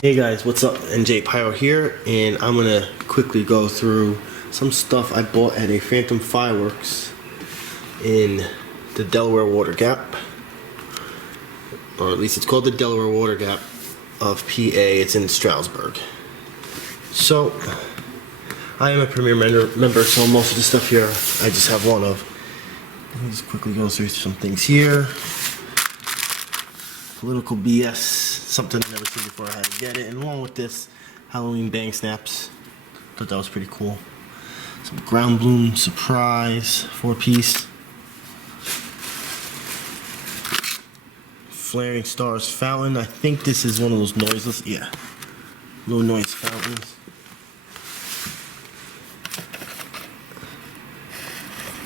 Hey guys, what's up? NJ Pyro here, and I'm gonna quickly go through some stuff I bought at a Phantom Fireworks in the Delaware Water Gap, or at least it's called the Delaware Water Gap of PA. It's in Stroudsburg. So I am a Premier member, so most of the stuff here I just have one of. Let me just quickly go through some things here. Political BS, something I've never seen before. I had to get it, and along with this, Halloween bang snaps. Thought that was pretty cool. Some ground bloom surprise 4-piece. Flaring stars fountain. I think this is one of those noiseless. Yeah, low noise fountains.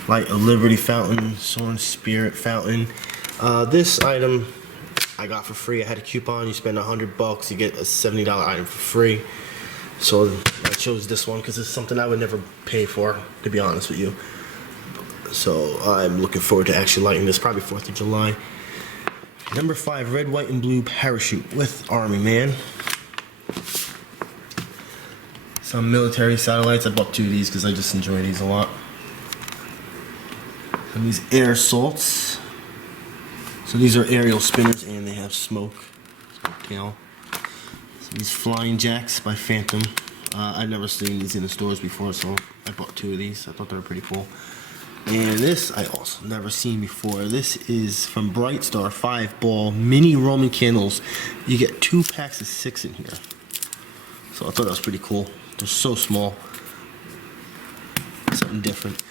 Light of Liberty fountain, Soaring Spirit fountain. This item I got for free. I had a coupon. You spend $100, you get a $70 item for free. So I chose this one because it's something I would never pay for, to be honest with you. So I'm looking forward to actually lighting this, probably 4th of July. Number 5, red, white, and blue parachute with Army Man. Some military satellites. I bought 2 of these because I just enjoy these a lot. And these air salts. So these are aerial spinners, and they have smoke tail. So these flying jacks by Phantom. I've never seen these in the stores before, so I bought 2 of these. I thought they were pretty cool. And this I also never seen before. This is from Bright Star 5-ball mini Roman candles. You get 2 packs of 6 in here. So I thought that was pretty cool. They're so small. Something different.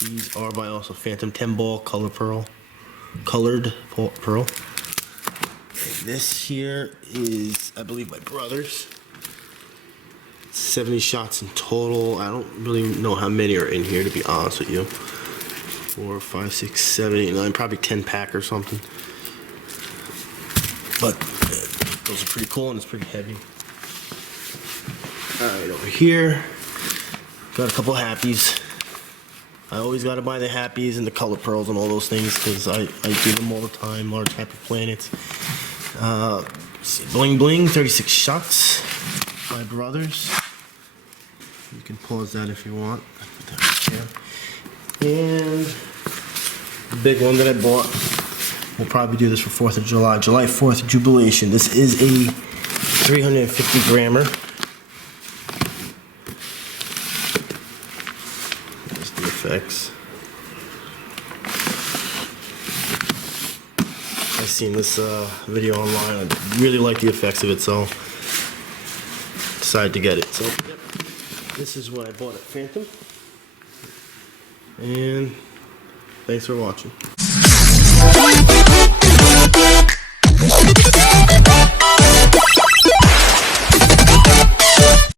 These are by also Phantom 10-ball colored pearl. And this here is, I believe, my brother's. 70 shots in total. I don't really know how many are in here, to be honest with you. 4, 5, 6, 7, 8, 9, probably 10-pack or something. But those are pretty cool, and it's pretty heavy. Alright, over here, got a couple happies. I always got to buy the happies and the color pearls and all those things because I do them all the time. Large happy planets. Bling bling, 36 shots. My brother's. You can pause that if you want. Put that right there. And the big one that I bought. We'll probably do this for 4th of July. July 4th Jubilation. This is a 350 grammer. Effects. I've seen this video online. I really like the effects of it, so decided to get it. So yep. This is what I bought at Phantom, and thanks for watching.